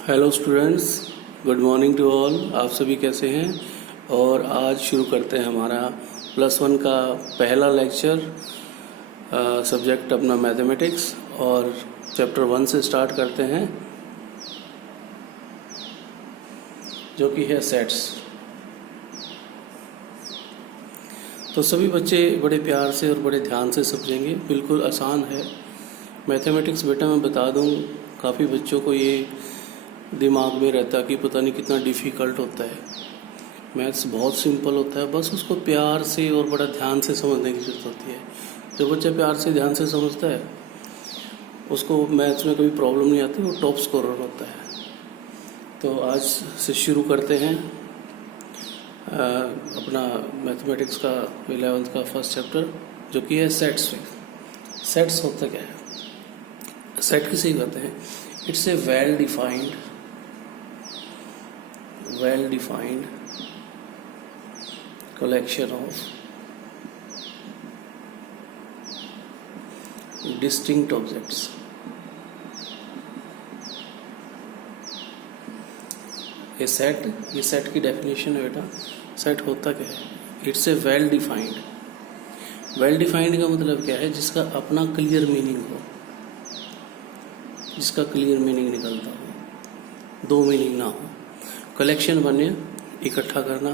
Hello students, good morning to all. आप सभी कैसे हैं? और आज शुरू करते हैं हमारा +1 का पहला लेक्चर, सब्जेक्ट अपना मैथमेटिक्स, और चैप्टर 1 से स्टार्ट करते हैं जो कि है सेट्स। तो सभी बच्चे बड़े प्यार से और बड़े ध्यान से समझेंगे, बिल्कुल आसान है मैथमेटिक्स। बेटा मैं बता दूं, काफ़ी बच्चों को ये दिमाग में रहता है कि पता नहीं कितना डिफ़िकल्ट होता है। मैथ्स बहुत सिंपल होता है, बस उसको प्यार से और बड़ा ध्यान से समझने की ज़रूरत होती है। जो बच्चा प्यार से ध्यान से समझता है उसको मैथ्स में कभी प्रॉब्लम नहीं आती, वो टॉप स्कोरर होता है। तो आज से शुरू करते हैं अपना मैथमेटिक्स का 11th का फर्स्ट चैप्टर, जो कि है सेट्स। सेट्स होता क्या है? सेट किसे कहते हैं? It's a well defined collection of distinct objects. ये सेट की डेफिनेशन है बेटा। सेट होता क्या है? इट्स ए वेल डिफाइंड का मतलब क्या है? जिसका अपना क्लियर मीनिंग हो, जिसका क्लियर मीनिंग निकलता हो, दो मीनिंग ना हो। कलेक्शन बने इकट्ठा करना।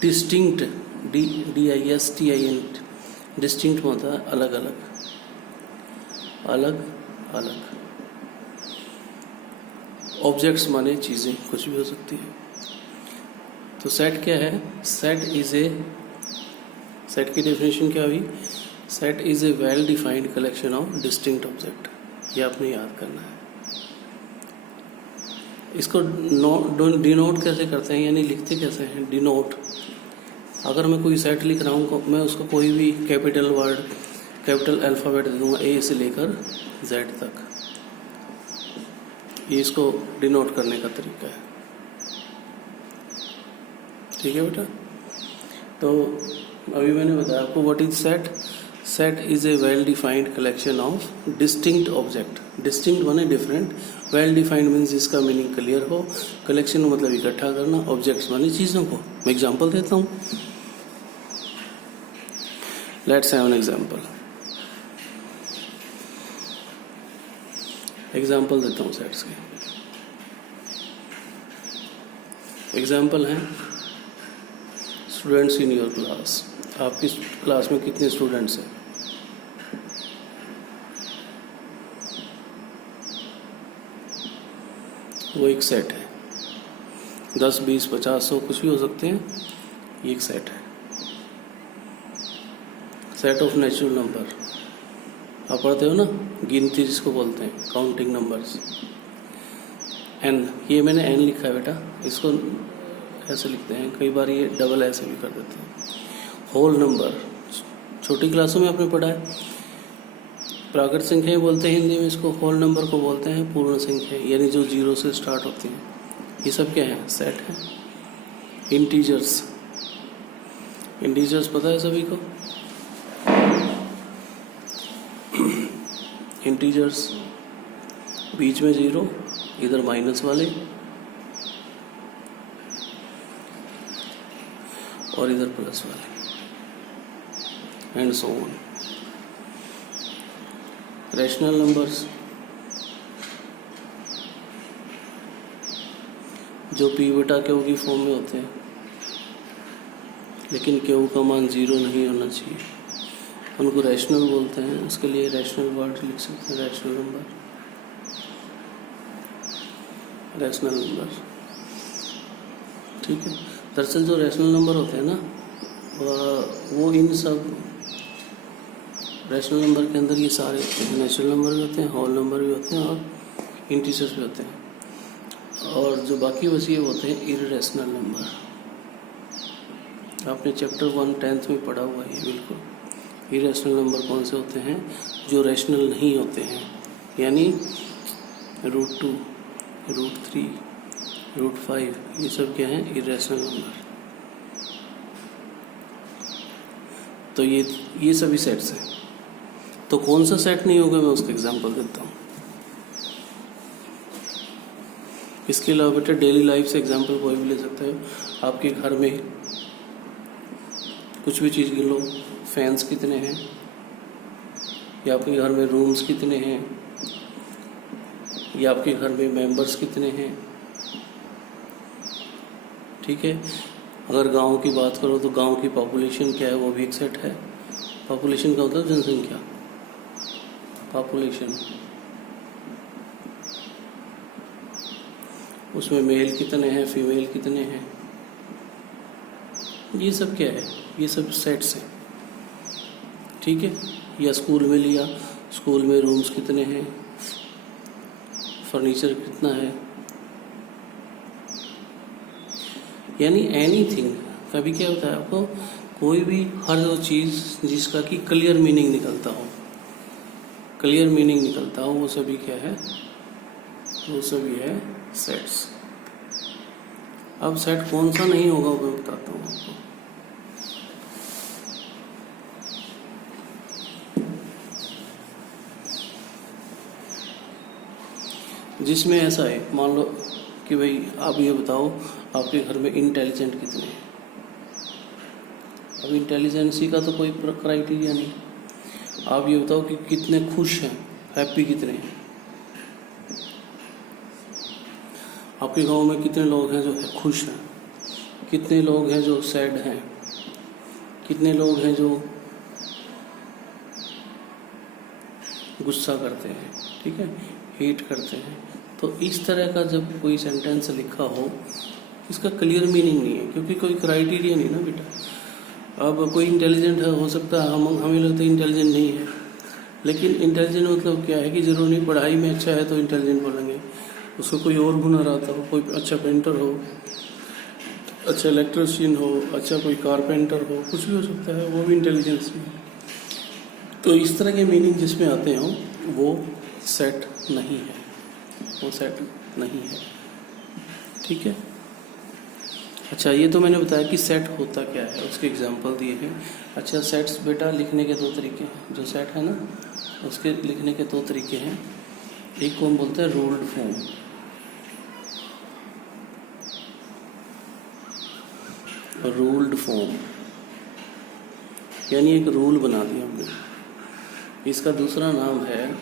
डिस्टिंक्ट, DISTINCT, डिस्टिंक्ट होता है अलग अलग। ऑब्जेक्ट्स माने चीज़ें, कुछ भी हो सकती है। तो सेट क्या है? सेट की डेफिनेशन क्या हुई? Set is a well defined collection of distinct object. ये आपने याद करना है। इसको डिनोट कैसे करते हैं, यानी लिखते कैसे हैं? डिनोट, अगर मैं कोई सेट लिख रहा हूँ, मैं उसको कोई भी कैपिटल वर्ड, कैपिटल अल्फ़ाबेट दे दूँगा, A से लेकर Z तक। ये इसको डिनोट करने का तरीका है। ठीक है बेटा? तो अभी मैंने बताया आपको what is set. Set is a well defined collection of distinct object. Distinct माने डिफरेंट, वेल डिफाइंड मीन्स जिसका मीनिंग क्लियर हो, कलेक्शन मतलब इकट्ठा करना, ऑब्जेक्ट्स माने चीज़ों को। मैं एग्जांपल देता हूँ। लेट्स हैव एन एग्जांपल देता हूँ सेट्स के। एग्जांपल है स्टूडेंट्स इन योर क्लास। आपकी क्लास में कितने स्टूडेंट्स हैं? वो एक सेट है। 10, 20, 50, 100 कुछ भी हो सकते हैं। ये एक सेट है, सेट ऑफ नेचुरल नंबर। आप पढ़ते हो ना, गिनती जिसको बोलते हैं, काउंटिंग नंबर्स। एन, ये मैंने एन लिखा है बेटा, इसको ऐसे लिखते हैं, कई बार ये डबल ऐसे भी कर देते हैं। होल नंबर, छोटी क्लासों में आपने पढ़ा है। प्राकृत संख्याएं बोलते हैं हिंदी में, इसको होल नंबर को बोलते हैं पूर्ण संख्या, यानी जो 0 से स्टार्ट होती हैं। ये सब क्या है? सेट है। इंटीजर्स पता है सभी को? इंटीजर्स, बीच में 0, इधर माइनस वाले और इधर प्लस वाले, and so on. Rational numbers, जो P बटा Q की फॉर्म में होते हैं, लेकिन Q का मान 0 नहीं होना चाहिए, उनको रैशनल बोलते हैं। उसके लिए रैशनल वर्ड लिख सकते हैं, रैशनल नंबर। ठीक है। दरअसल जो रैशनल नंबर होते हैं ना, वो इन सब रैशनल नंबर के अंदर ये सारे होते हैं। नेचुरल नंबर भी होते हैं, होल नंबर भी होते हैं, और इंटीजर्स भी होते हैं। और जो बाकी बचे होते हैं इररेशनल नंबर। आपने चैप्टर 1 10th में पढ़ा हुआ है बिल्कुल। इररेशनल नंबर कौन से होते हैं? जो रैशनल नहीं होते हैं, यानी √2, √3, √5, ये सब क्या हैं? Irrational number. तो ये सभी सेट्स हैं। तो कौन सा सेट नहीं होगा, मैं उसका एग्जांपल देता हूँ। इसके अलावा बेटा डेली लाइफ से एग्जांपल कोई भी ले सकते हो। आपके घर में कुछ भी चीज़ गिन लो, फैंस कितने हैं, या आपके घर में रूम्स कितने हैं, या आपके घर में मेंबर्स कितने हैं। ठीक है। अगर गांव की बात करो तो गांव की पॉपुलेशन क्या है, वो भी एक सेट है। पॉपुलेशन का होता है जनसंख्या, पॉपुलेशन। उसमें मेल कितने हैं, फीमेल कितने हैं, ये सब क्या है, ये सब सेट्स हैं। ठीक है। या स्कूल में लिया, स्कूल में रूम्स कितने हैं, फर्नीचर कितना है, यानी एनीथिंग। कभी क्या होता है आपको, कोई भी हर वो चीज़ जिसका कि क्लियर मीनिंग निकलता हो, क्लियर मीनिंग निकलता हो, वो सभी क्या है, वो सभी है सेट्स। अब सेट कौन सा नहीं होगा वो मैं बताता हूँ आपको। जिसमें ऐसा है, मान लो कि भाई आप ये बताओ आपके घर में इंटेलिजेंट कितने हैं। अब इंटेलिजेंसी का तो कोई क्राइटेरिया नहीं। आप ये बताओ कि कितने खुश हैं, हैप्पी कितने हैं। आपके गांव में कितने लोग हैं जो खुश हैं, कितने लोग हैं जो सैड हैं, कितने लोग हैं जो गुस्सा करते हैं, ठीक है, हेट करते हैं। तो इस तरह का जब कोई सेंटेंस लिखा हो, इसका क्लियर मीनिंग नहीं है, क्योंकि कोई क्राइटेरिया नहीं ना बेटा। अब कोई इंटेलिजेंट है, हो सकता है हमें लगता है इंटेलिजेंट नहीं है, लेकिन इंटेलिजेंट मतलब क्या है कि जरूर नहीं पढ़ाई में अच्छा है तो इंटेलिजेंट बोलेंगे। उसको कोई और हुनर आता हो, कोई अच्छा पेंटर हो, अच्छा इलेक्ट्रिशियन हो, अच्छा कोई कारपेंटर हो, कुछ भी हो सकता है, वो भी इंटेलिजेंस में। तो इस तरह के मीनिंग जिसमें आते हो वो सेट नहीं है, वो सेट नहीं है। ठीक है। अच्छा, ये तो मैंने बताया कि सेट होता क्या है, उसके एग्जांपल दिए हैं। अच्छा, सेट्स बेटा लिखने के दो तरीके हैं। जो सेट है ना, उसके लिखने के दो तरीके हैं। एक को हम बोलते हैं रूल्ड फॉर्म, रूल्ड फॉर्म यानी एक रूल बना दिया हमने। इसका दूसरा नाम है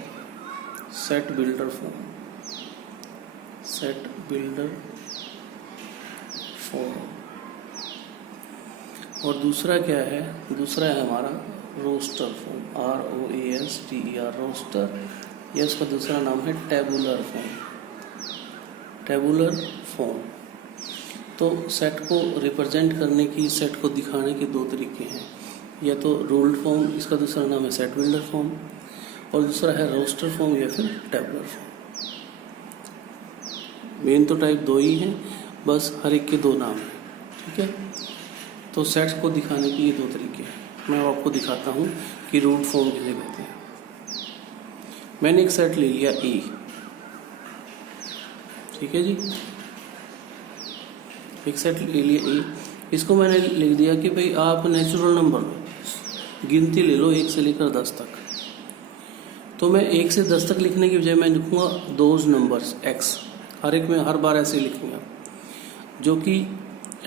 set builder form, set builder form. और दूसरा क्या है, दूसरा है हमारा रोस्टर फॉर्म, ROASTER, रोस्टर। या उसका दूसरा नाम है टेबुलर फॉर्म, टेबुलर फॉर्म। तो सेट को रिप्रेजेंट करने की, सेट को दिखाने के दो तरीके हैं। या तो रूल्ड फॉर्म, इसका दूसरा नाम है सेट बिल्डर फॉर्म, और दूसरा है रोस्टर फॉर्म या फिर टेबुलर फॉर्म। मेन तो टाइप दो ही हैं, बस हर एक के दो नाम हैं। ठीक है। तो सेट्स को दिखाने के ये दो तरीके हैं। मैं आपको दिखाता हूँ कि रूल्ड फॉर्म किसे कहते हैं। मैंने एक सेट ले लिया E, ठीक है जी, एक सेट ले लिया E। इसको मैंने लिख दिया कि भाई आप नेचुरल नंबर लो, गिनती ले लो 1 से लेकर 10 तक। तो मैं 1 से 10 तक लिखने की बजाय मैं लिखूंगा दोज नंबर्स X, हर एक में हर बार ऐसे लिखूंगा, जो कि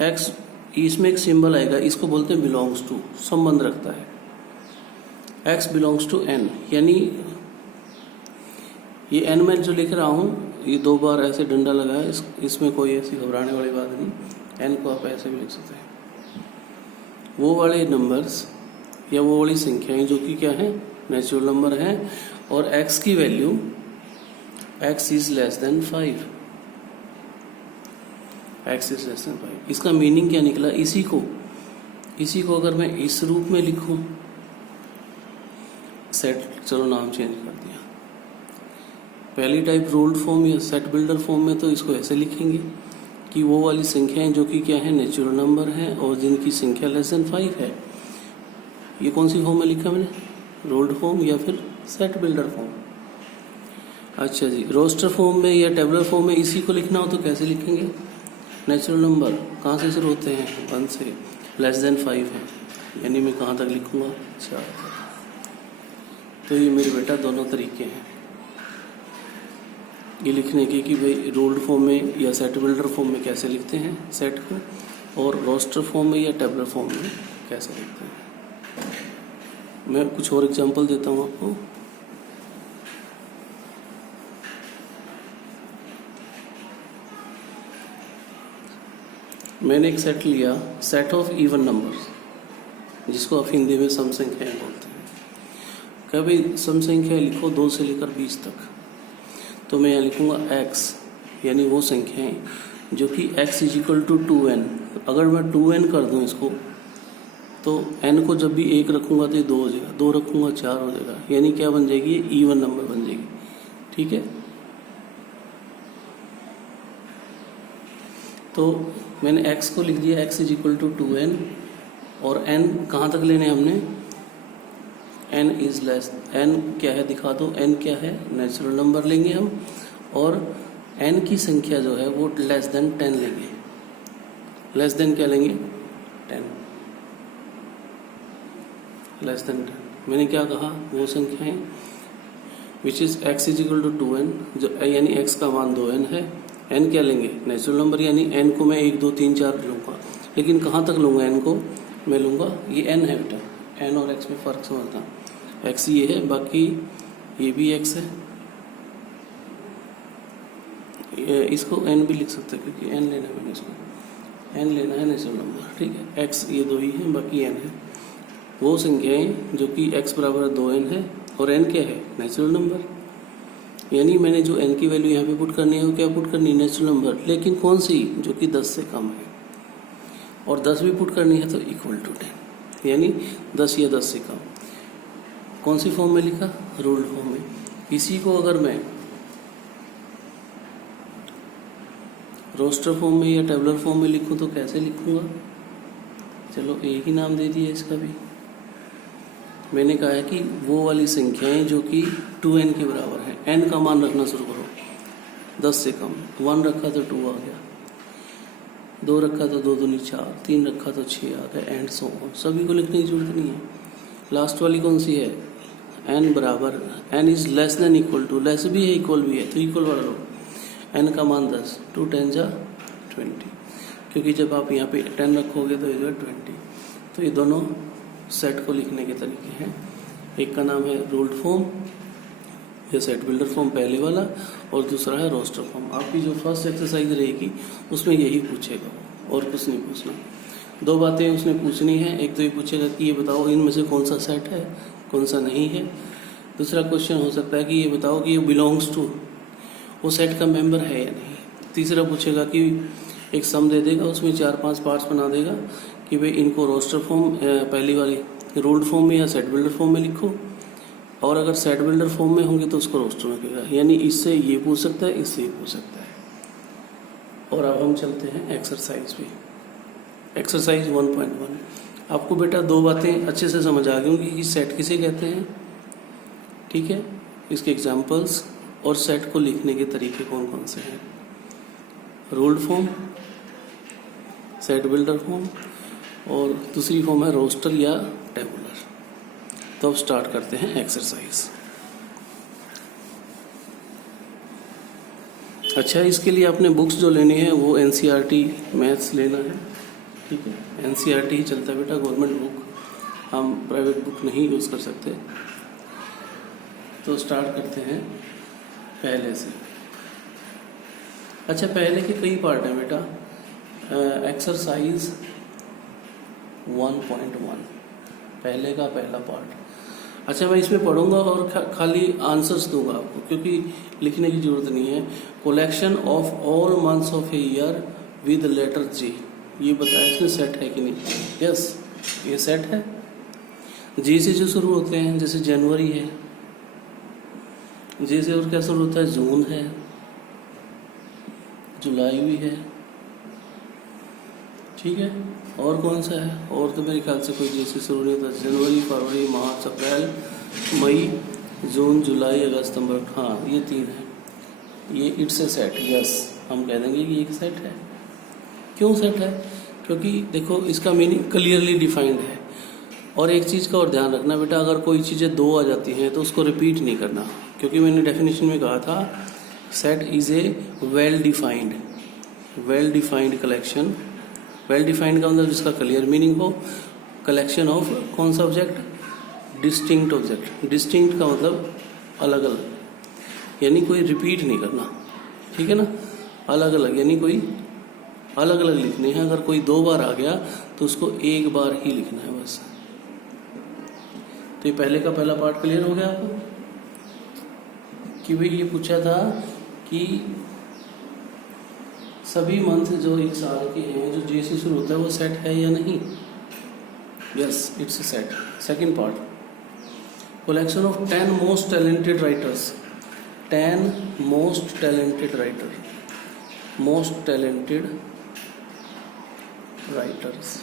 X, इसमें एक सिंबल आएगा, इसको बोलते हैं बिलोंग्स टू, संबंध रखता है। X बिलोंग्स टू N, यानी ये N में जो लिख रहा हूँ, ये 2 बार ऐसे डंडा लगा है, इसमें कोई ऐसी घबराने वाली बात नहीं। N को आप ऐसे भी लिख सकते हैं। वो वाले नंबर्स या वो वाली संख्याएं जो कि क्या है, नेचुरल नंबर हैं, और X की value X is less then 5, X is less then 5। इसका मीनिंग क्या निकला, इसी को अगर मैं इस रूप में लिखूं, सेट, चलो नाम चेंज कर दिया। पहली टाइप रूल्ड फॉर्म या सेट बिल्डर फॉर्म में तो इसको ऐसे लिखेंगे कि वो वाली संख्याएं जो कि क्या है, नेचुरल नंबर हैं और जिनकी संख्या लेस देन 5 है। ये कौन सी फॉर्म में लिखा मैंने, रूल्ड फॉर्म या फिर सेट बिल्डर फॉर्म। अच्छा जी, रोस्टर फॉर्म में या टेबुलर फॉर्म में इसी को लिखना हो तो कैसे लिखेंगे, नेचुरल नंबर कहाँ से शुरू होते हैं, 1 से, लेस देन 5 है, यानी मैं कहाँ तक लिखूंगा, 4 तक। तो ये मेरे बेटा दोनों तरीके हैं। ये लिखने की कि भाई रूल्ड फॉर्म में या सेट बिल्डर फॉर्म में कैसे लिखते हैं सेट को, और रोस्टर फॉर्म में या टेबलर फॉर्म में कैसे लिखते हैं। मैं कुछ और एग्जांपल देता हूँ आपको। मैंने एक सेट लिया, सेट ऑफ इवन नंबर्स, जिसको आप हिंदी में सम संख्याएं बोलते हैं। क्या भाई सम संख्या लिखो 2 से लेकर 20 तक, तो मैं यहाँ लिखूँगा x, यानी वो संख्याएं जो कि x is equal to 2n। अगर मैं 2n कर दूँ इसको, तो n को जब भी 1 रखूँगा तो ये 2 हो जाएगा, 2 रखूँगा 4 हो जाएगा, यानी क्या बन जाएगी, ये इवन नंबर बन जाएगी। ठीक है, तो मैंने x को लिख दिया, x is equal to 2n, और n कहाँ तक लेने हमने, n इज लेस, n क्या है दिखा दो, n क्या है, नेचुरल नंबर लेंगे हम, और n की संख्या जो है वो लेस देन 10 लेंगे। लेस देन क्या लेंगे, 10, लेस देन 10। मैंने क्या कहा, वो संख्याएं which is x is equal to 2n, जो यानी x का मान 2n है। n क्या लेंगे, नेचुरल नंबर, यानी n को मैं 1 2 3 4 लूँगा, लेकिन कहाँ तक लूँगा n को, मैं लूँगा, ये n है बेटा, n और x में फ़र्क समझना, x ये है, बाकी ये भी x है, इसको n भी लिख सकते हैं क्योंकि n लेना है, मैंने इसको n लेना है नेचुरल नंबर। ठीक है, x ये 2 ही है, बाकी n है। वो संख्याएं जो कि x बराबर 2n है और n क्या है, नेचुरल नंबर, यानी मैंने जो n की वैल्यू यहाँ पे पुट करनी है वो क्या पुट करनी है, नेचुरल नंबर, लेकिन कौन सी, जो कि 10 से कम है, और 10 भी पुट करनी है तो इक्वल टू 10, यानी 10 या 10 से कम। कौन सी फॉर्म में लिखा, रूल्ड फॉर्म में। इसी को अगर मैं रोस्टर फॉर्म में या टेबलर फॉर्म में लिखूं तो कैसे लिखूंगा, चलो एक ही नाम दे दिया इसका भी। मैंने कहा है कि वो वाली संख्याएं जो कि 2n के बराबर है, n का मान रखना शुरू करो 10 से कम, 1 रखा तो 2 आ गया, 2 रखा तो 2 दूनी 4, 3 रखा तो 6 आ गया, एंड सो ऑन। सभी को लिखने की जरूरत नहीं है। लास्ट वाली कौन सी है, n बराबर, n is less than equal to, less भी है इक्वल भी है, तो इक्वल वाला लो, n का मान 10, 2 10 जा 20, क्योंकि जब आप यहाँ पे 10 रखोगे तो ये 20। तो ये दोनों सेट को लिखने के तरीके हैं। एक का नाम है रूल्ड फॉर्म या सेट बिल्डर फॉर्म पहले वाला, और दूसरा है रोस्टर फॉर्म। आपकी जो फर्स्ट एक्सरसाइज रहेगी उसमें यही पूछेगा, और कुछ नहीं पूछना। 2 बातें उसने पूछनी है, एक तो ये पूछेगा कि ये बताओ इनमें से कौन सा सेट है, कौन सा नहीं है। दूसरा क्वेश्चन हो सकता है कि ये बताओ कि ये बिलोंग्स टू, वो सेट का मेंबर है या नहीं। तीसरा पूछेगा कि एक सम दे देगा, उसमें 4-5 पार्ट्स बना देगा कि भाई इनको रोस्टर फॉर्म, पहली वाली रूल्ड फॉर्म में या सेट बिल्डर फॉर्म में लिखो, और अगर सेट बिल्डर फॉर्म में होंगे तो उसको रोस्टर में कहेगा। यानी इससे ये पूछ सकता है, इससे ये पूछ सकता है। और अब हम चलते हैं एक्सरसाइज पे। एक्सरसाइज 1.1। आपको बेटा 2 बातें अच्छे से समझ आ गई होंगी कि सेट किसे कहते हैं, ठीक है, इसके एग्जाम्पल्स और सेट को लिखने के तरीके कौन कौन से हैं। Ruled form, set builder form, और दूसरी फॉर्म है रोस्टर या टेबुलर। तो अब स्टार्ट करते हैं एक्सरसाइज। अच्छा, इसके लिए आपने बुक्स जो लेनी है वो NCERT मैथ्स लेना है, ठीक है। NCERT ही चलता है बेटा, गवर्नमेंट बुक, हम प्राइवेट बुक नहीं यूज़ कर सकते। तो स्टार्ट करते हैं पहले से। अच्छा, पहले के कई पार्ट हैं बेटा। एक्सरसाइज 1.1 पहले का पहला पार्ट। अच्छा, मैं इसमें पढ़ूंगा और खाली आंसर्स दूंगा आपको, क्योंकि लिखने की जरूरत नहीं है। Collection of all months of a year with letter G, ये बताया इसमें सेट है कि नहीं। यस, ये सेट है। G से जो शुरू होते हैं, जैसे जनवरी है, J से और क्या शुरू होता है, जून है, जुलाई भी है, ठीक है। और कौन सा है, और तो मेरे ख्याल से कोई J से शुरू नहीं होता। जनवरी, फरवरी, मार्च, अप्रैल, मई, जून, जुलाई, अगस्त, सितंबर, हाँ ये 3 है। ये इट्स ए सेट, यस, हम कह देंगे कि एक सेट है। क्यों सेट है, क्योंकि देखो इसका मीनिंग क्लियरली डिफाइंड है। और एक चीज़ का और ध्यान रखना बेटा, अगर कोई चीज़ें 2 आ जाती हैं तो उसको रिपीट नहीं करना, क्योंकि मैंने डेफिनेशन में कहा था set is a well defined collection. Well defined का मतलब जिसका क्लियर मीनिंग हो, कलेक्शन ऑफ कौन सा ऑब्जेक्ट, डिस्टिंक्ट ऑब्जेक्ट। डिस्टिंक्ट का मतलब अलग अलग, यानी कोई रिपीट नहीं करना, ठीक है ना। अलग अलग यानी कोई अलग अलग लिखने हैं। अगर कोई 2 बार आ गया तो उसको 1 बार ही लिखना है बस। तो ये पहले का पहला पार्ट क्लियर हो गया आपको कि भाई ये पूछा था कि सभी मंथ जो एक साल के हैं जो जे से शुरू होता है वो सेट है या नहीं। Yes, it's a set. Second part, collection of 10 most talented writers. 10 most talented writers.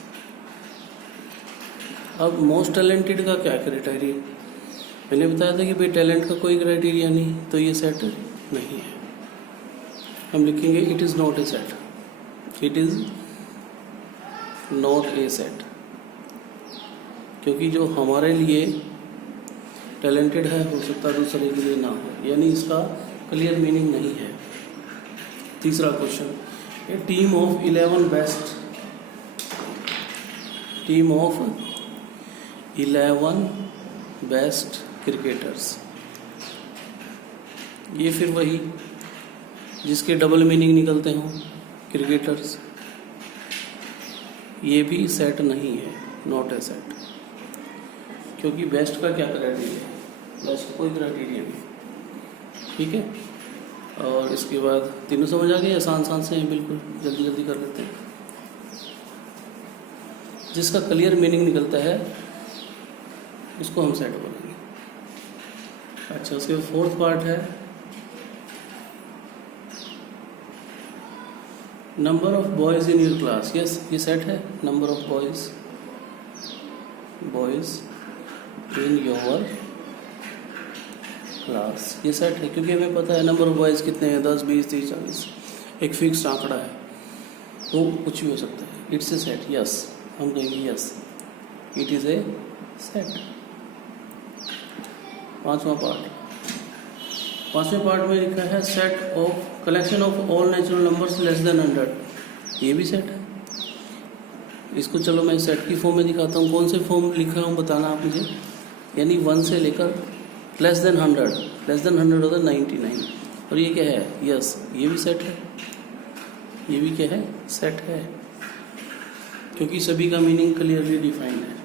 अब मोस्ट टैलेंटेड का क्या क्राइटेरिया, मैंने बताया था कि भाई टैलेंट का कोई क्राइटेरिया नहीं, तो ये सेट नहीं है। हम लिखेंगे it is not a set, it is not a set, क्योंकि जो हमारे लिए टैलेंटेड है हो सकता है दूसरे के लिए ना हो, यानी इसका क्लियर मीनिंग नहीं है। तीसरा question, A team of 11 best cricketers. ये फिर वही जिसके डबल मीनिंग निकलते हों, क्रिकेटर्स। ये भी सेट नहीं है, नॉट ए सेट, क्योंकि बेस्ट का क्या क्राइटेरिया है, बेस्ट का कोई क्राइटेरिया नहीं, ठीक है। और इसके बाद तीनों समझ आ गए, आसान से हैं बिल्कुल, जल्दी जल्दी कर लेते हैं। जिसका क्लियर मीनिंग निकलता है उसको हम सेट बोलेंगे। अच्छा, उसके फोर्थ पार्ट है number of boys in your class. Yes, ये सेट है। Number of boys in your class, ये सेट है, क्योंकि हमें पता है नंबर ऑफ बॉयज कितने हैं, 10, 20, 30, 40, एक फिक्स आंकड़ा है, वो कुछ भी हो सकता है। It's a set. यस, हम कहेंगे yes, it is a set. पांचवें पार्ट में लिखा है set of collection of all natural numbers less than 100। ये भी सेट है। इसको चलो मैं सेट की फॉर्म में दिखाता हूँ। कौन से फॉर्म लिखा हूँ बताना आप मुझे, यानी 1 से लेकर लेस देन 100 होता है 99। और ये क्या है, यस, ये भी सेट है। ये भी क्या है, सेट है, क्योंकि सभी का मीनिंग क्लियरली डिफाइंड है।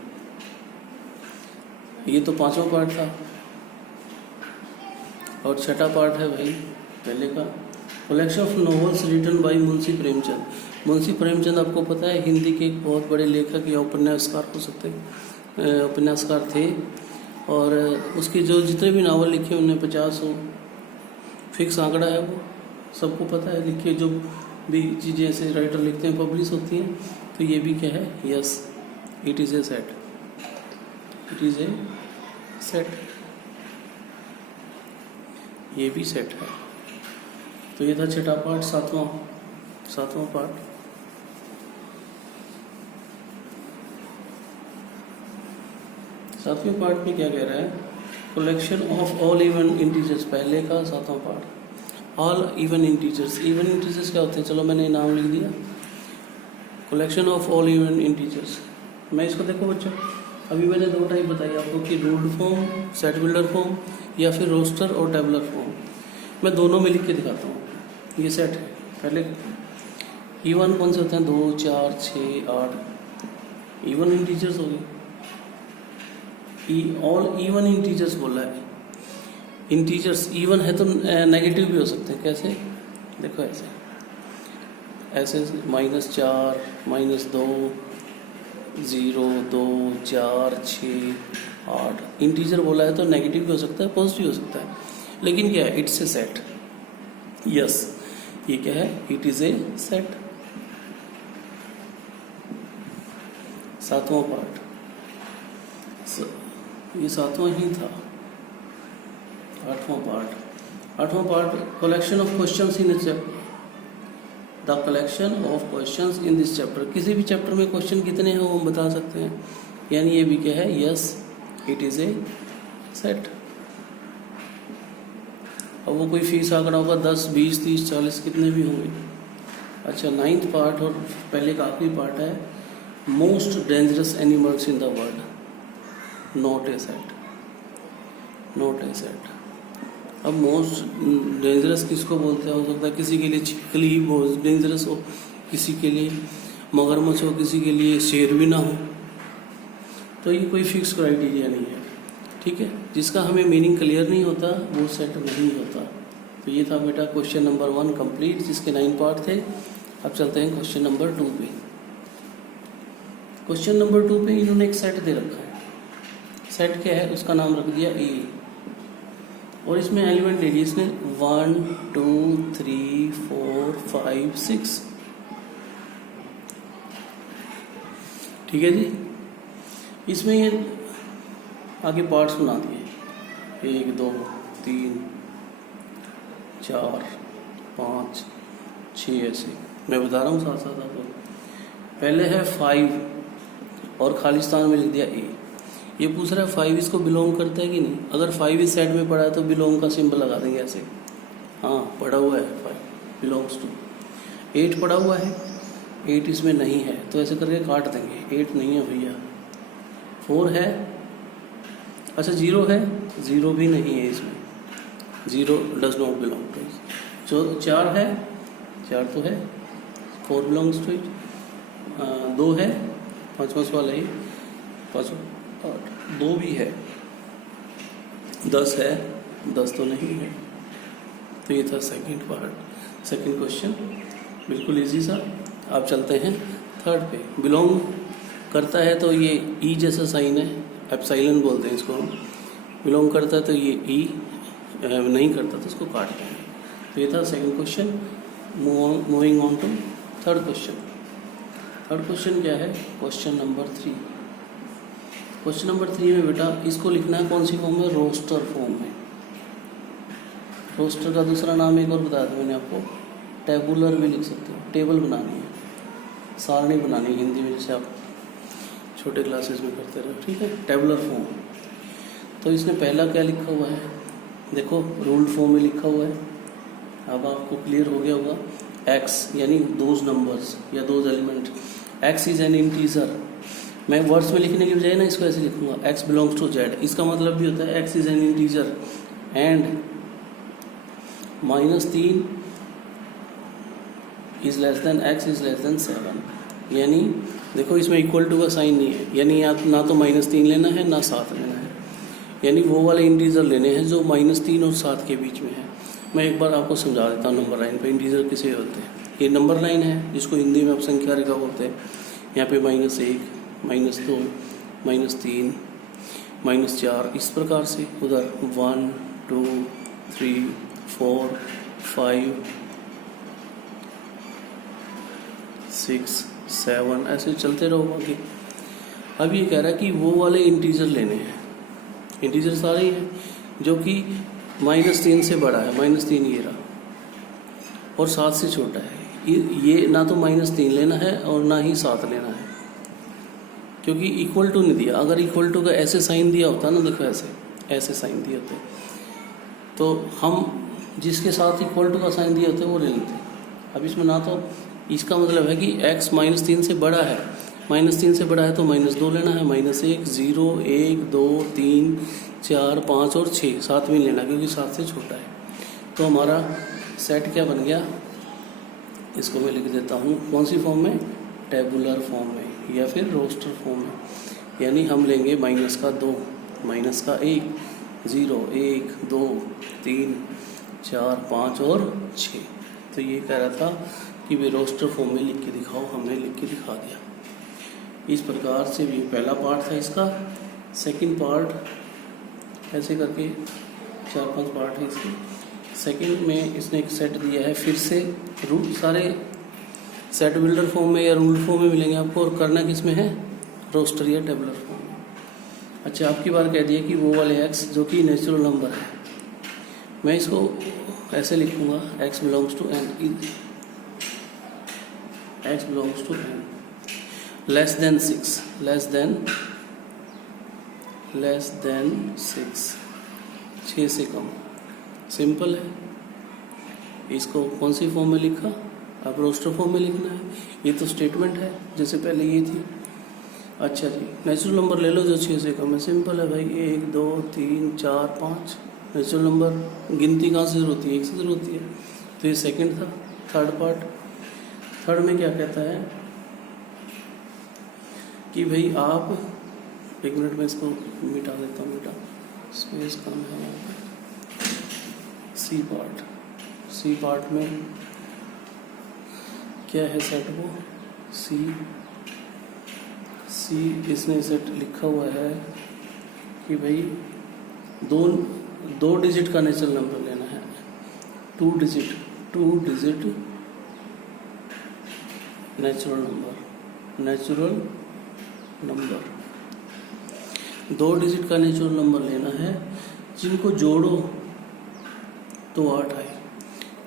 ये तो पांचवा पार्ट था। और छठा पार्ट है भाई पहले का, collection of novels written by Munshi Premchand. Munshi Premchand आपको पता है हिंदी के एक बहुत बड़े लेखक या उपन्यासकार हो सकते, उपन्यासकार थे। और उसके जो जितने भी नावल लिखे उन्होंने 50 हो, फिक्स आंकड़ा है वो, सबको पता है। लिखे जो भी चीज़ें ऐसे राइटर लिखते हैं पब्लिश होती हैं। तो ये भी क्या है, yes, it is a set, it is a set, ये भी सेट है। तो ये था छठा पार्ट। सातवां पार्ट, सातवें पार्ट में क्या कह रहा है, collection of all even integers. पहले का सातवां part, all even integers. Even integers क्या होते हैं, चलो मैंने नाम लिख दिया, collection of all even integers. मैं इसको देखो बच्चों, अभी मैंने 2 टाइप बताई आपको कि ruled form, set builder form, या फिर रोस्टर और टेबलर फॉर्म। मैं दोनों में लिख के दिखाता हूँ। ये सेट है। पहले इवन कौन से होते हैं, 2, 4, 6, 8 इवन इंटीजर्स हो गए। ऑल इवन इंटीजर्स बोला है। इंटीजर्स इवन है तो नेगेटिव भी हो सकते हैं। कैसे, देखो ऐसे -4, -2, 0, 2, 4, 6, 8 इंटीजर बोला है तो नेगेटिव भी हो सकता है, पॉजिटिव हो सकता है। लेकिन क्या है, इट्स ए सेट। यस, ये क्या है, इट इज ए सेट। सातवां पार्ट, ये सातवां ही था। आठवां part, collection of questions in this chapter. The collection of questions in this chapter. किसी भी चैप्टर में क्वेश्चन कितने हैं वो हम बता सकते हैं, यानी ये भी क्या है, yes, it is a set. अब वो कोई फीस आंकड़ा होगा 10, 20, 30, 40 कितने भी होंगे। अच्छा, 9th पार्ट और पहले का आखिरी पार्ट है, most dangerous animals in the world, not a set, not a set. अब मोस्ट डेंजरस किसको बोलते हैं? हो सकता है किसी के लिए छिपकली ही बहुत डेंजरस हो, किसी के लिए मगरमच्छ हो, किसी के लिए शेर भी ना हो। तो ये कोई फिक्स क्राइटेरिया नहीं है, ठीक है। जिसका हमें मीनिंग क्लियर नहीं होता वो सेट नहीं होता। तो ये था बेटा क्वेश्चन नंबर 1 कंप्लीट, जिसके 9 पार्ट थे। अब चलते हैं क्वेश्चन नंबर 2 पे। क्वेश्चन नंबर 2 पे इन्होंने एक सेट दे रखा है। सेट क्या है? उसका नाम रख दिया ए, और इसमें एलिमेंट ले लिए इसने 1, 2, 3, 4, 5, 6, ठीक है जी। इसमें ये आगे पार्ट्स बना दिए, 1, 2, 3, 4, 5, 6 ऐसे। मैं बता रहा हूँ साथ साथ आपको। पहले है 5 और खालिस्तान में लिख दिया ए। ये पूछ रहा है 5 इसको बिलोंग करता है कि नहीं। अगर 5 इस सेट में पड़ा है तो बिलोंग का सिंबल लगा देंगे ऐसे, हाँ पड़ा हुआ है 5 बिलोंग्स टू। 8 पड़ा हुआ है, 8 इसमें नहीं है तो ऐसे करके काट देंगे, 8 नहीं है भैया। 4 है, अच्छा 0 है, 0 भी नहीं है इसमें, 0 डज नॉट बिलोंग टू। जो 4 है, 4 तो है, 4 बिलोंग्स टू इट। 2 है, 5 वाला ही, 5, 8, 2 भी है। 10 है, 10 तो नहीं है। तो ये था सेकंड पार्ट, सेकंड क्वेश्चन, बिल्कुल इजी सा। आप चलते हैं थर्ड पे। बिलोंग करता है तो ये ई जैसा साइन है, एप्सिलॉन बोलते हैं इसको हम। बिलोंग करता है तो ये ई, नहीं करता तो इसको काटते हैं। तो ये था second question. Moving on to third question. Third question क्या है? Question number 3। क्वेश्चन नंबर 3 में बेटा इसको लिखना है कौन सी फॉर्म में? रोस्टर फॉर्म में। रोस्टर का दूसरा नाम एक और बताया था मैंने आपको, टेबुलर भी लिख सकते हो। टेबल बनानी है, सारणी बनानी है हिंदी में, जैसे आप छोटे क्लासेस में करते रहो, ठीक है। Tabular form. तो इसने पहला क्या लिखा हुआ है? देखो रूल्ड फॉर्म में लिखा हुआ है। अब आपको क्लियर हो गया होगा। x यानी दोज नंबर्स या those element. x is an integer. मैं वर्ड्स में लिखने की बजाय ना इसको ऐसे लिखूंगा, x बिलोंग्स टू z। इसका मतलब भी होता है x is an integer and -3 is less then x is less then 7। यानी देखो इसमें इक्वल टू का साइन नहीं है, यानी ना तो -3 लेना है ना 7 लेना है, यानी वो वाले इंटीजर लेने हैं जो -3 और 7 के बीच में है। मैं एक बार आपको समझा देता हूँ नंबर लाइन पे इंटीजर किसे होते हैं। ये नंबर लाइन है जिसको हिंदी में आप संख्या रेखा बोलते हैं। यहाँ पे -1, -2, -3, -4 इस प्रकार से। उधर 1, 2, 3, 4, 5, 6, 7 ऐसे चलते रहो बाकी। अब ये कह रहा है कि वो वाले इंटीजर लेने हैं। इंटीजर सारे ही हैं जो कि -3 से बड़ा है, -3 ये रहा, और 7 से छोटा है। ये ना तो -3 लेना है और ना ही 7 लेना है, क्योंकि इक्वल टू नहीं दिया। अगर इक्वल टू का ऐसे साइन दिया होता ना, देखो ऐसे साइन दिए होते तो हम जिसके साथ इक्वल टू का साइन दिए होते वो ले लेते। अब इसमें ना तो इसका मतलब है कि x -3 से बड़ा है, -3 से बड़ा है तो -2 लेना है, -1, 0, 1, 2, 3, 4, 5 और 6 7 में लेना, क्योंकि 7 से छोटा है। तो हमारा सेट क्या बन गया? इसको मैं लिख देता हूँ कौन सी फॉर्म में? टेबुलर फॉर्म में या फिर रोस्टर फॉर्म में। यानी हम लेंगे -2, -1, 0, 1, 2, 3, 4, 5 और 6। तो ये कह रहा था कि वे रोस्टर फॉर्म में लिख के दिखाओ, हमने लिख के दिखा दिया। इस प्रकार से भी पहला पार्ट था इसका। सेकंड पार्ट ऐसे करके 4-5 पार्ट है इसके। सेकंड में इसने एक सेट दिया है, फिर से रूल सारे सेट बिल्डर फॉर्म में या रूल फॉर्म में मिलेंगे आपको, और करना किस में है? रोस्टर या टेबुलर फॉर्म में। अच्छा, आपकी बार कह दिया कि वो वाले x जो कि नेचुरल नंबर है, मैं इसको ऐसे लिखूंगा, x belongs to n, x belongs to n, less than 6, less than 6, 6 से कम। सिंपल है। इसको कौन सी फॉर्म में लिखा, अब रोस्टर फॉर्म में लिखना है। ये तो स्टेटमेंट है जैसे पहले ये थी। अच्छा जी, नेचुरल नंबर ले लो जो 6 से कम है। सिंपल है भाई, 1 2 3 4 5 नेचुरल नंबर। गिनती कहाँ से शुरू होती है, 1 से शुरू होती है। तो ये सेकंड था। थर्ड पार्ट, थर्ड में क्या कहता है कि भाई आप, एक मिनट में इसको मिटा देता हूँ, मिटा स्पेस कम है यहाँ पे। सी पार्ट में क्या है सेट, वो सी इसने सेट लिखा हुआ है कि भाई दो डिजिट का नेचुरल नंबर लेना है। Two digit natural number 2 digit का नेचुरल नंबर लेना है जिनको जोड़ो तो 8 आए,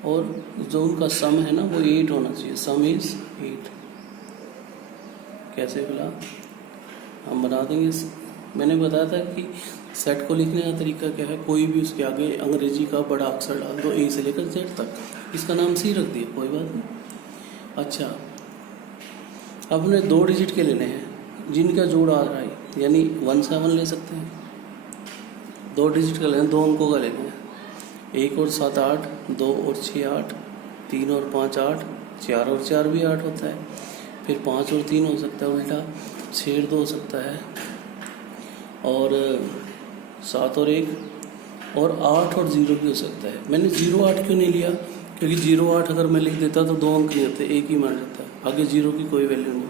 और जो उनका सम है ना वो 8 होना चाहिए। सम इज 8। कैसे बोला, हम बना देंगे। मैंने बताया था कि सेट को लिखने का तरीका क्या है, कोई भी उसके आगे अंग्रेजी का बड़ा अक्षर डाल दो, ए से लेकर जेड तक। इसका नाम सी रख दिया, कोई बात नहीं। अच्छा, अब हमने 2 डिजिट के लेने हैं जिनका जोड़ आ रहा है, यानी 1 7 ले सकते हैं। 2 डिजिट का लेना, 2 अंकों का लेना है। 1 और 7 8, 2 और 6 8, 3 और 5 8, 4 और 4 भी 8 होता है। फिर 5 और 3 हो सकता है उल्टा, 6 और 2 हो सकता है, और 7 और 1, और 8 और 0 भी हो सकता है। मैंने 0 8 क्यों नहीं लिया, क्योंकि 0 8 अगर मैं लिख देता तो 2 अंक नहीं होते, एक ही मान जाता है, आगे 0 की कोई वैल्यू नहीं।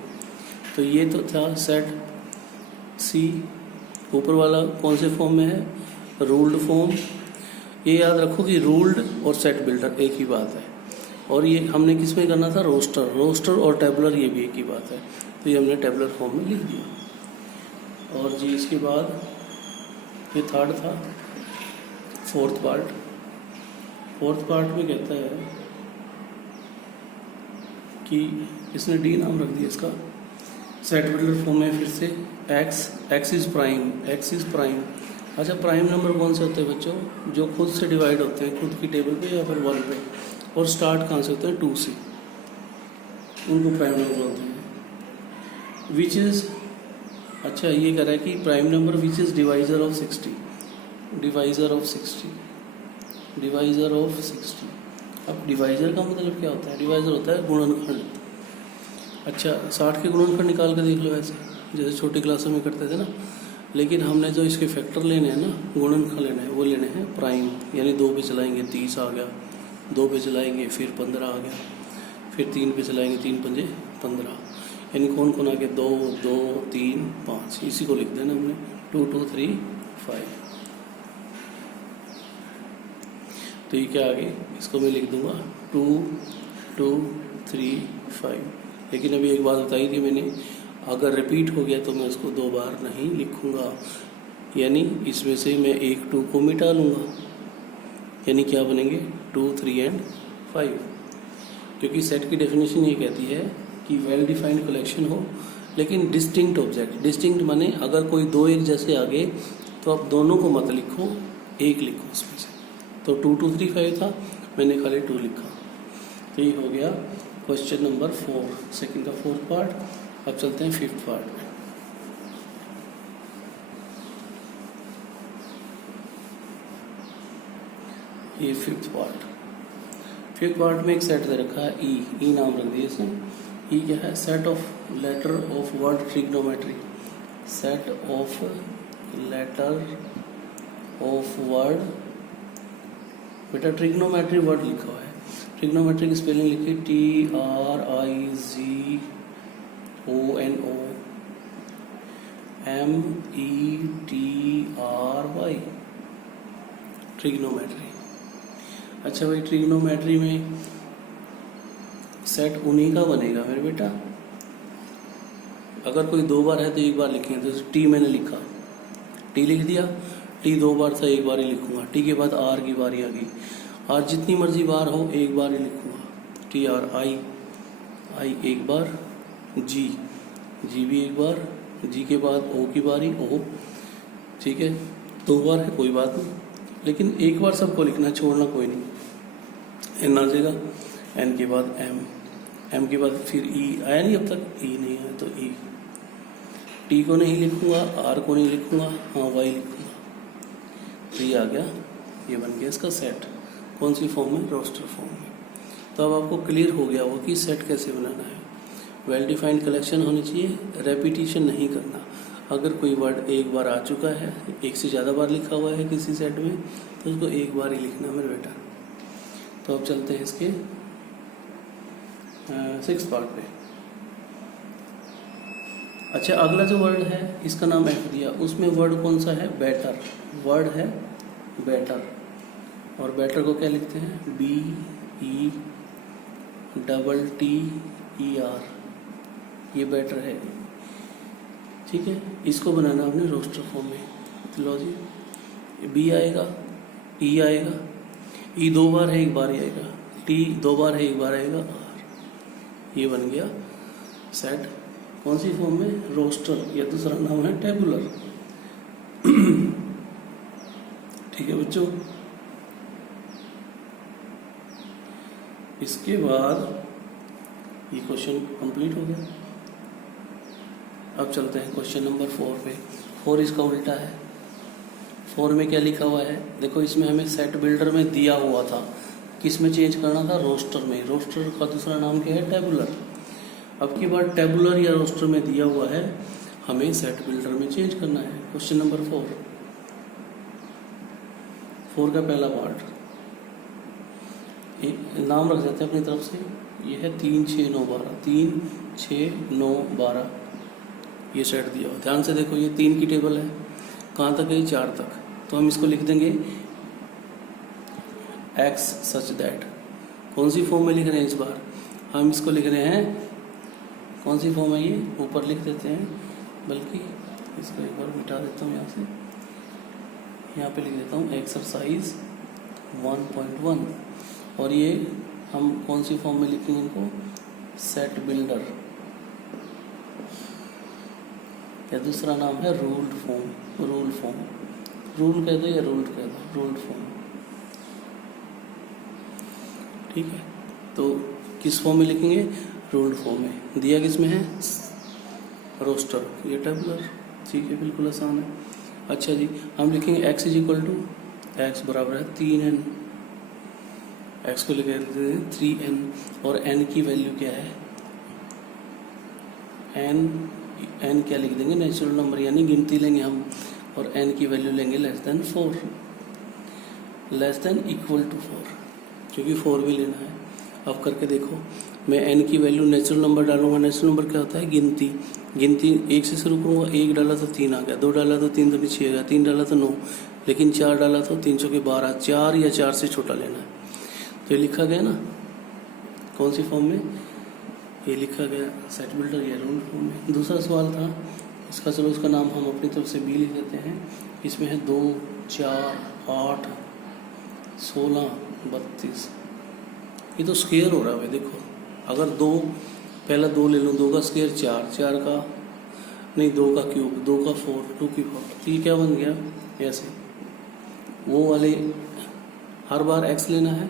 तो ये तो था सेट सी। ऊपर वाला कौन से फॉर्म में है, रूल्ड फॉर्म। ये याद रखो कि रूल्ड और सेट बिल्डर एक ही बात है, और ये हमने किस में करना था, रोस्टर और टेबुलर, ये भी एक ही बात है। तो ये हमने टेबुलर फॉर्म में लिख दिया। और जी इसके बाद ये थर्ड था। फोर्थ पार्ट में कहता है कि इसने डी नाम रख दिया इसका। सेट बिल्डर फॉर्म में फिर से एक्स इज प्राइम। अच्छा, प्राइम नंबर कौन से होते हैं बच्चों, जो खुद से डिवाइड होते हैं, खुद की टेबल पे या फिर 1 पे, और स्टार्ट कहाँ से होते हैं, 2 से, उनको प्राइम नंबर बोलते हैं। विच इज़, अच्छा ये कह रहा है कि prime number which is divisor of 60। अब डिवाइजर का मतलब क्या होता है, डिवाइजर होता है गुणनखंड। अच्छा, 60 के गुणनखंड निकाल कर देख लो, ऐसे जैसे छोटी क्लासों में करते थे ना। लेकिन हमने जो इसके फैक्टर लेने हैं ना, गुणनखंड लेना है, वो लेने हैं प्राइम, यानी 2 पे चलाएंगे 30 आ गया, 2 पे चलाएंगे फिर 15 आ गया, फिर 3 पे चलाएंगे 3 पंजे 15, यानी कौन कौन आ गया, 2 2 3 5। इसी को लिख देना हमने 2 2 3 5। तो ये क्या आ गई, इसको मैं लिख दूंगा 2 2 3 5। लेकिन अभी एक बात बताई थी मैंने, अगर रिपीट हो गया तो मैं उसको 2 बार नहीं लिखूंगा, यानी इसमें से मैं 1 2 को मिटा लूँगा, यानी क्या बनेंगे 2 3 एंड 5। क्योंकि सेट की डेफिनेशन ये कहती है कि वेल डिफाइंड कलेक्शन हो लेकिन डिस्टिंक्ट ऑब्जेक्ट। डिस्टिंक्ट माने अगर कोई 2 एक जैसे आ गए तो आप दोनों को मत लिखो, एक लिखो उसमें से। तो 2 2 3 5 था, मैंने खाली 2 लिखा। तो ये हो गया क्वेश्चन नंबर 4, सेकंड का 4th पार्ट। अब चलते हैं 5th पार्ट में। ये 5th पार्ट में एक सेट दे रखा है ई नाम रख दिया इसने। ई क्या है, set of letter of word trigonometry. Set of letter of word, बेटा ट्रिग्नोमेट्री वर्ड लिखा हुआ है। ट्रिग्नोमेट्री की स्पेलिंग लिखी TRIGNOMETRY। ट्रिग्नोमेट्री। अच्छा भाई, ट्रिग्नोमेट्री में सेट उन्हीं का बनेगा मेरे बेटा। अगर कोई 2 बार है तो 1 बार लिखेंगे। तो टी मैंने लिखा, टी लिख दिया, टी 2 बार था, 1 बार ही लिखूंगा। टी के बाद आर की बारी आ गई, आर जितनी मर्जी बार हो 1 बार ही लिखूंगा। TR आई 1 बार, जी भी 1 बार, जी के बाद ओ की बारी, ओ, ठीक है 2 बार है कोई बात नहीं। लेकिन एक बार सबको लिखना, छोड़ना कोई नहीं। एन आ जाएगा, एन के बाद एम, एम के बाद फिर ई आया नहीं अब तक, ई नहीं आया तो ई, टी को नहीं लिखूंगा, आर को नहीं लिखूंगा, हाँ वाई लिखूंगा, तो ये आ गया, ये बन गया इसका सेट। कौन सी फॉर्म में? रोस्टर फॉर्म में। तो अब आपको क्लियर हो गया होगा कि सेट कैसे बनाना है। वेल डिफाइंड कलेक्शन होनी चाहिए, रेपिटिशन नहीं करना। अगर कोई वर्ड एक बार आ चुका है, एक से ज़्यादा बार लिखा हुआ है किसी सेट में, तो उसको एक बार ही लिखना मेरे बेटा। तो अब चलते हैं इसके 6th पार्ट पे। अच्छा, अगला जो वर्ड है इसका नाम एफ दिया, उसमें वर्ड कौन सा है? बेटर। वर्ड है बेटर, और बेटर को क्या लिखते हैं? BETTER, ये बेटर है, ठीक है। इसको बनाना आपने रोस्टर फॉर्म में। तो लो जी, बी आएगा, ई आएगा, ई 2 बार है, 1 बार ही आएगा, टी 2 बार है, 1 बार आएगा, आर। ये बन गया सेट। कौन सी फॉर्म में? रोस्टर, या दूसरा नाम है टेबुलर। ठीक है बच्चों। इसके बाद ये क्वेश्चन कंप्लीट हो गया। अब चलते हैं क्वेश्चन नंबर 4 पे। 4 इसका उल्टा है। 4 में क्या लिखा हुआ है? देखो, इसमें हमें सेट बिल्डर में दिया हुआ था, किस में चेंज करना था? रोस्टर में। रोस्टर का दूसरा नाम क्या है? टेबुलर। अब की बार टेबुलर या रोस्टर में दिया हुआ है, हमें सेट बिल्डर में चेंज करना है। क्वेश्चन नंबर 4 का पहला पार्ट, एक नाम रख देते हैं अपनी तरफ से। ये है 3 6 9 12, 3 6 9 12, ये सेट दिया हुआ। ध्यान से देखो, ये 3 की टेबल है, कहाँ तक गई? 4 तक। तो हम इसको लिख देंगे एक्स सच दैट। कौन सी फॉर्म में लिख रहे हैं इस बार? हम इसको लिख रहे हैं, कौन सी फॉर्म है ये? ऊपर लिख देते हैं, बल्कि इसको एक बार मिटा देता हूँ यहाँ से, यहाँ पे लिख देता हूँ एक्सरसाइज 1.1। और ये हम कौन सी फॉर्म में लिखेंगे इनको? सेट बिल्डर, या दूसरा नाम है ruled form. Rule form, rule कह दो या रूल्ड कह दो, रूल्ड फॉर्म, ठीक है। तो किस फॉर्म में लिखेंगे? रूल्ड फॉर्म में। दिया किस में है? रोस्टर, ये टेबुलर, ठीक है, बिल्कुल आसान है। अच्छा जी, हम लिखेंगे x is equal to, x बराबर है 3n, x को लिखे 3n, और n की वैल्यू क्या है? n क्या लिख देंगे? नेचुरल नंबर, यानी गिनती लेंगे हम, और n की वैल्यू लेंगे less than 4, less than equal to 4, क्योंकि 4 भी लेना है। अब करके देखो, मैं n की वैल्यू नेचुरल नंबर डालूंगा। नेचुरल नंबर क्या होता है? गिनती। गिनती 1 से शुरू करूँगा, 1 डाला तो 3 आ गया, 2 डाला तो 3 दूनी 6 गया, 3 डाला तो 9, लेकिन 4 डाला तो 3 के 12, 4 या 4 से छोटा लेना है। तो ये लिखा गया ना, कौन सी फॉर्म में? ये लिखा गया सेट बिल्डर या रूल फॉर्म में। दूसरा सवाल था इसका, चलो उसका नाम हम अपनी तरफ से बी लिख देते हैं। इसमें है 2 4 8 16 32, ये तो स्क्वायर हो रहा है भाई। देखो, अगर 2 पहला 2 ले लो, 2 का स्क्वायर 4, 4 का नहीं, 2 का क्यूब, 2 का 4, 2 की 4, तो ये क्या बन गया? ऐसे वो वाले हर बार x लेना है।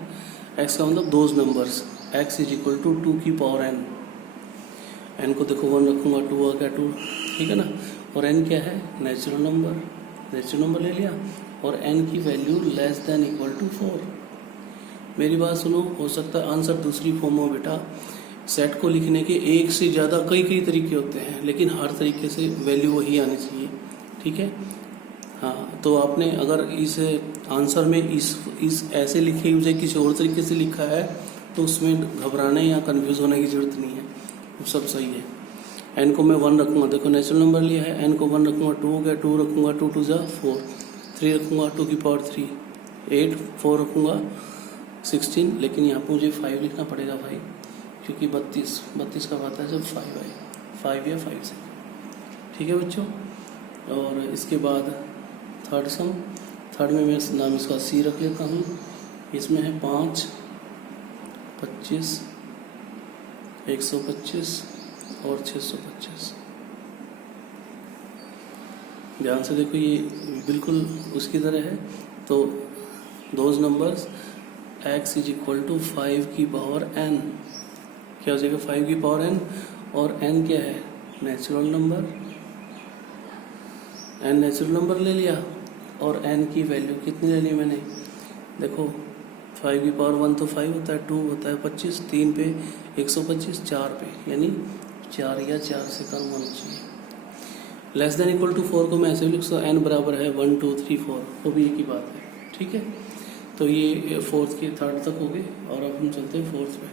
x का मतलब those numbers, x is equal to 2 की पावर n। n को देखो 1 रखूँगा, 2 आ गया 2, ठीक है ना। और n क्या है? नेचुरल नंबर, नेचुरल नंबर ले लिया, और n की value less than equal to 4। मेरी बात सुनो, हो सकता है आंसर दूसरी फॉर्म हो बेटा। सेट को लिखने के एक से ज़्यादा कई तरीके होते हैं, लेकिन हर तरीके से वैल्यू वही आनी चाहिए, ठीक है। हाँ, तो आपने अगर इस आंसर में इस ऐसे लिखे हुए किसी और तरीके से लिखा है, तो उसमें घबराने या कंफ्यूज होने की जरूरत नहीं है, वो सब सही है। n को मैं 1 रखूँगा, देखो नेचुरल नंबर लिया है, n को 1 रखूँगा, 2 हो गया, 2 रखूँगा, 2 2 जा 4, 3 रखूँगा, 2 की पावर 3, 8, 4 रखूँगा 16, लेकिन यहाँ पर मुझे 5 लिखना पड़ेगा भाई, क्योंकि 32 का आता है जब 5 आए, 5 या 5 से, ठीक है बच्चों। और इसके बाद थर्ड सम, थर्ड में मैं नाम इसका सी रख लेता हूँ। इसमें है 5 25 125 और 625। ध्यान से देखो, ये बिल्कुल उसकी तरह है। तो those numbers x is equal to 5 की पावर n, क्या हो जाएगा 5 की पावर n, और n क्या है natural number, n natural number ले लिया, और n की वैल्यू कितनी ले ली मैंने, देखो 5 की पावर 1 तो 5 होता है, 2 होता है 25, 3 पे 125, 4 पे यानी 4 या 4 से कम होना चाहिए। लेस देन इक्वल टू 4 को मैं ऐसे भी लिख सकता हूँ, n बराबर है 1 2 3 4, वो भी एक ही बात है, ठीक है। तो ये फोर्थ के थर्ड तक हो गए, और अब हम चलते हैं फोर्थ में।